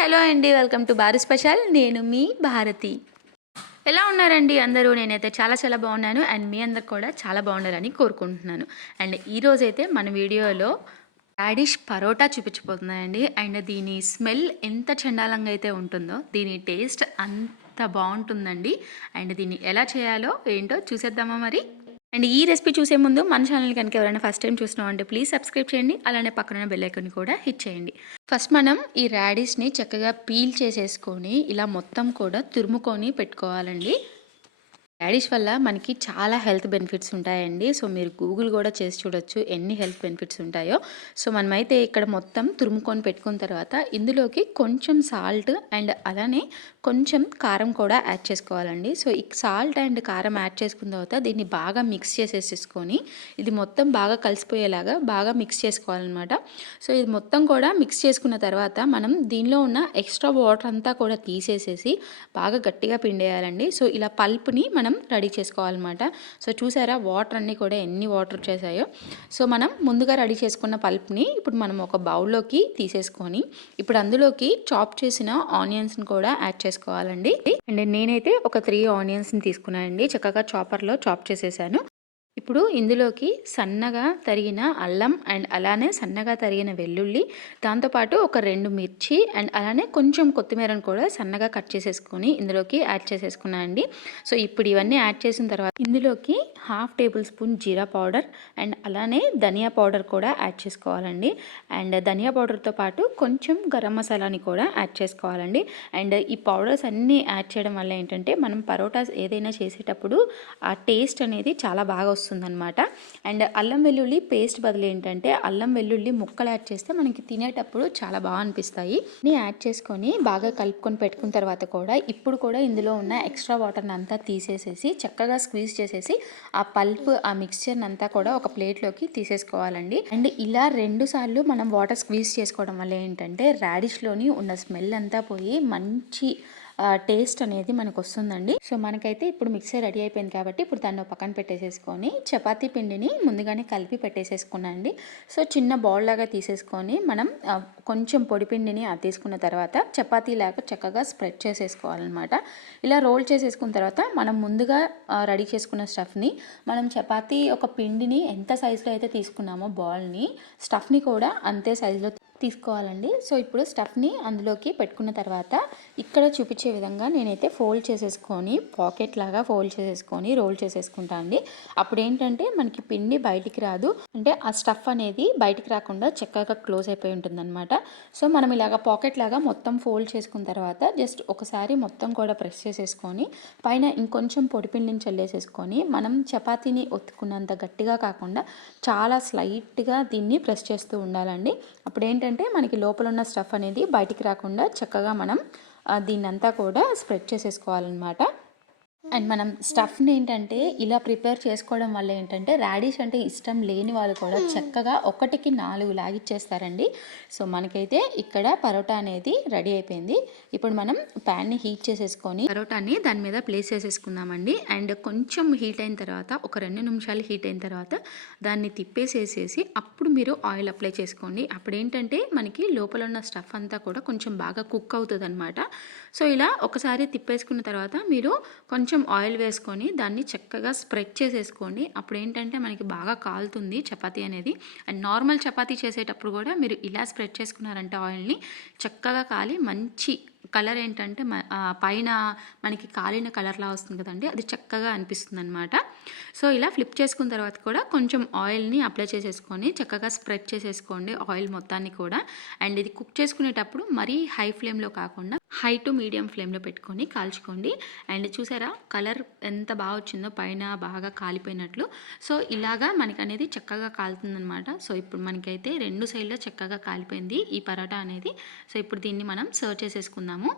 Hello అండి welcome to Bharat special. నేను మీ భారతి. ఎలా ఉన్నారండి అందరూ? నేనైతే చాలా చాలా బాగున్నాను. అండ్ మీ అందరు కూడా చాలా బాగుండాలని కోరుకుంటున్నాను. అండ్ ఈరోజైతే మన వీడియోలో రాడిష్ పరోటా చూపించబోతున్నాయండి. అండ్ దీని స్మెల్ ఎంత చండాలంగా అయితే ఉంటుందో దీని టేస్ట్ అంత బాగుంటుందండి. అండ్ దీన్ని ఎలా చేయాలో ఏంటో చూసేద్దామా మరి? అండ్ ఈ రెసిపీ చూసే ముందు మన ఛానల్ కనుక ఎవరైనా ఫస్ట్ టైం చూసినామంటే ప్లీజ్ సబ్స్క్రైబ్ చేయండి. అలానే పక్కన బెల్ కూడా హిట్ చేయండి. ఫస్ట్ మనం ఈ రాడిష్ని చక్కగా పీల్ చేసేసుకొని ఇలా మొత్తం కూడా తురుముకొని పెట్టుకోవాలండి. రాడిష్ వల్ల మనకి చాలా హెల్త్ బెనిఫిట్స్ ఉంటాయండి. సో మీరు గూగుల్ కూడా చేసి చూడొచ్చు ఎన్ని హెల్త్ బెనిఫిట్స్ ఉంటాయో. సో మనమైతే ఇక్కడ మొత్తం తురుముకొని పెట్టుకున్న తర్వాత ఇందులోకి కొంచెం సాల్ట్ అండ్ అలానే కొంచెం కారం కూడా యాడ్ చేసుకోవాలండి. సో ఈ సాల్ట్ అండ్ కారం యాడ్ చేసుకున్న తర్వాత దీన్ని బాగా మిక్స్ చేసేసేసుకొని ఇది మొత్తం బాగా కలిసిపోయేలాగా బాగా మిక్స్ చేసుకోవాలన్నమాట. సో ఇది మొత్తం కూడా మిక్స్ చేసుకున్న తర్వాత మనం దీనిలో ఉన్న ఎక్స్ట్రా వాటర్ అంతా కూడా తీసేసేసి బాగా గట్టిగా పిండేయాలండి. సో ఇలా పల్ప్ని మనం రెడీ చేసుకోవాలన్నమాట. సో చూసారా వాటర్ అన్నీ కూడా ఎన్ని వాటర్ వచ్చేసాయో. సో మనం ముందుగా రెడీ చేసుకున్న పల్ప్ని ఇప్పుడు మనం ఒక బౌల్లోకి తీసేసుకొని ఇప్పుడు అందులోకి చాప్ చేసిన ఆనియన్స్ని కూడా యాడ్ చేసుకోవాలండి. అండ్ నేనైతే ఒక త్రీ ఆనియన్స్ని తీసుకున్నానండి. చక్కగా చాపర్లో చాప్ చేసేసాను. ఇప్పుడు ఇందులోకి సన్నగా తరిగిన అల్లం అండ్ అలానే సన్నగా తరిగిన వెల్లుల్లి దాంతోపాటు ఒక రెండు మిర్చి అండ్ అలానే కొంచెం కొత్తిమీరను కూడా సన్నగా కట్ చేసేసుకొని ఇందులోకి యాడ్ చేసేసుకున్నాను అండి. సో ఇప్పుడు ఇవన్నీ యాడ్ చేసిన తర్వాత ఇందులోకి half tablespoon jeera powder and అలానే ధనియా పౌడర్ కూడా యాడ్ చేసుకోవాలండి. అండ్ ధనియా పౌడర్తో పాటు కొంచెం గరం మసాలాని కూడా యాడ్ చేసుకోవాలండి. అండ్ ఈ పౌడర్స్ అన్నీ యాడ్ చేయడం వల్ల ఏంటంటే మనం పరోటాస్ ఏదైనా చేసేటప్పుడు ఆ టేస్ట్ అనేది చాలా బాగా వస్తుందన్నమాట. అండ్ అల్లం వెల్లుల్లి పేస్ట్ బదులు ఏంటంటే అల్లం వెల్లుల్లి ముక్కలు యాడ్ చేస్తే మనకి తినేటప్పుడు చాలా బాగా అనిపిస్తాయి. ని యాడ్ చేసుకొని బాగా కలుపుకొని పెట్టుకున్న తర్వాత కూడా ఇప్పుడు కూడా ఇందులో ఉన్న ఎక్స్ట్రా వాటర్ని అంతా తీసేసేసి చక్కగా స్క్వీజ్ చేసేసి ఆ పల్ప్ ఆ మిక్స్చర్ని అంతా కూడా ఒక ప్లేట్లోకి తీసేసుకోవాలండి. అండ్ ఇలా రెండు సార్లు మనం వాటర్ స్క్వీజ్ చేసుకోవడం వల్ల ఏంటంటే రాడిష్లోని ఉన్న స్మెల్ అంతా పోయి మంచి టేస్ట్ అనేది మనకు వస్తుందండి సో మనకైతే ఇప్పుడు మిక్సర్ రెడీ అయిపోయింది కాబట్టి ఇప్పుడు దాన్ని పక్కన పెట్టేసేసుకొని చపాతీ పిండిని ముందుగానే కలిపి పెట్టేసేసుకున్నాండి సో చిన్న బౌల్ లాగా తీసేసుకొని మనం కొంచెం పొడి పిండిని తీసుకున్న తర్వాత చపాతీ లాగా చక్కగా స్ప్రెడ్ చేసేసుకోవాలన్నమాట. ఇలా రోల్ చేసేసుకున్న తర్వాత మనం ముందుగా రెడీ చేసుకున్న స్టఫ్ని మనం చపాతీ ఒక పిండిని ఎంత సైజులో అయితే తీసుకున్నామో బాల్ని స్టఫ్ని కూడా అంతే సైజులో తీసుకోవాలండి. సో ఇప్పుడు స్టఫ్ని అందులోకి పెట్టుకున్న తర్వాత ఇక్కడ చూపించే విధంగా నేనైతే ఫోల్డ్ చేసేసుకొని పాకెట్ లాగా ఫోల్డ్ చేసేసుకొని రోల్ చేసేసుకుంటా అండి. అప్పుడు ఏంటంటే మనకి పిండి బయటికి రాదు. అంటే ఆ స్టఫ్ అనేది బయటికి రాకుండా చక్కగా క్లోజ్ అయిపోయి ఉంటుందన్నమాట. సో మనం ఇలాగ పాకెట్ లాగా మొత్తం ఫోల్డ్ చేసుకున్న తర్వాత జస్ట్ ఒకసారి మొత్తం కూడా ప్రెస్ చేసేసుకొని పైన ఇంకొంచెం పొడిపిండిని చల్లేసేసుకొని మనం చపాతీని ఒత్తుకున్నంత గట్టిగా కాకుండా చాలా స్లైట్గా దీన్ని ప్రెస్ చేస్తూ ఉండాలండి. అప్పుడు ఏంటంటే మనకి లోపల ఉన్న స్టఫ్ అనేది బయటికి రాకుండా చక్కగా మనం దీన్నంతా కూడా స్ప్రెడ్ చేసేసుకోవాలన్నమాట. అండ్ మనం స్టఫ్ని ఏంటంటే ఇలా ప్రిపేర్ చేసుకోవడం వల్ల ఏంటంటే రాడిష్ అంటే ఇష్టం లేని వాళ్ళు కూడా చక్కగా ఒకటికి నాలుగు లాగిచ్చేస్తారండి. సో మనకైతే ఇక్కడ పరోటా అనేది రెడీ అయిపోయింది. ఇప్పుడు మనం ప్యాన్ని హీట్ చేసేసుకొని పరోటాని దాని మీద ప్లేస్ చేసేసుకుందామండి. అండ్ కొంచెం హీట్ అయిన తర్వాత ఒక రెండు నిమిషాలు హీట్ అయిన తర్వాత దాన్ని తిప్పేసేసేసి అప్పుడు మీరు ఆయిల్ అప్లై చేసుకోండి. అప్పుడు ఏంటంటే మనకి లోపల ఉన్న స్టఫ్ అంతా కూడా కొంచెం బాగా కుక్ అవుతుంది సో ఇలా ఒకసారి తిప్పేసుకున్న తర్వాత మీరు కొంచెం కొంచెం ఆయిల్ వేసుకొని దాన్ని చక్కగా స్ప్రెడ్ చేసేసుకోండి. అప్పుడు ఏంటంటే మనకి బాగా కాలుతుంది చపాతీ అనేది. అండ్ నార్మల్ చపాతీ చేసేటప్పుడు కూడా మీరు ఇలా స్ప్రెడ్ చేసుకున్నారంటే ఆయిల్ని చక్కగా కాలి మంచి కలర్ ఏంటంటే పైన మనకి కాలిన కలర్లా వస్తుంది కదండి అది చక్కగా అనిపిస్తుంది అనమాట సో ఇలా ఫ్లిప్ చేసుకున్న తర్వాత కూడా కొంచెం ఆయిల్ని అప్లై చేసేసుకొని చక్కగా స్ప్రెడ్ చేసేసుకోండి ఆయిల్ మొత్తాన్ని కూడా. అండ్ ఇది కుక్ చేసుకునేటప్పుడు మరీ హై ఫ్లేమ్లో కాకుండా హై టు మీడియం ఫ్లేమ్లో పెట్టుకొని కాల్చుకోండి. అండ్ చూసారా కలర్ ఎంత బాగా వచ్చిందో పైన బాగా కాలిపోయినట్లు. సో ఇలాగా మనకి అనేది చక్కగా కాలుతుందనమాట సో ఇప్పుడు మనకైతే రెండు సైడ్లో చక్కగా కాలిపోయింది ఈ పరోటా అనేది. సో ఇప్పుడు దీన్ని మనం సర్వ్ చేసేసుకుందాము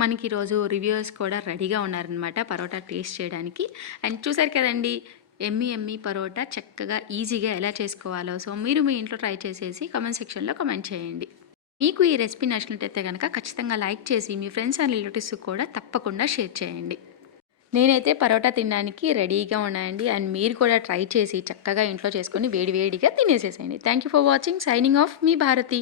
మనకి ఈరోజు రివ్యూస్ కూడా రెడీగా ఉన్నారనమాట పరోటా టేస్ట్ చేయడానికి. అండ్ చూసారు కదండి ఎమ్మి ఎమ్మి పరోటా చక్కగా ఈజీగా ఎలా చేసుకోవాలో. సో మీరు మీ ఇంట్లో ట్రై చేసేసి కామెంట్ సెక్షన్లో కామెంట్ చేయండి. మీకు ఈ రెసిపీ నచ్చినట్టయితే కనుక ఖచ్చితంగా లైక్ చేసి మీ ఫ్రెండ్స్ అండ్ రిలేటివ్స్ కూడా తప్పకుండా షేర్ చేయండి. నేనైతే పరోటా తినడానికి రెడీగా ఉన్నాయండి అండ్ మీరు కూడా ట్రై చేసి చక్కగా ఇంట్లో చేసుకొని వేడివేడిగా తినేసేసేయండి. Thank you for watching signing off me Bharati.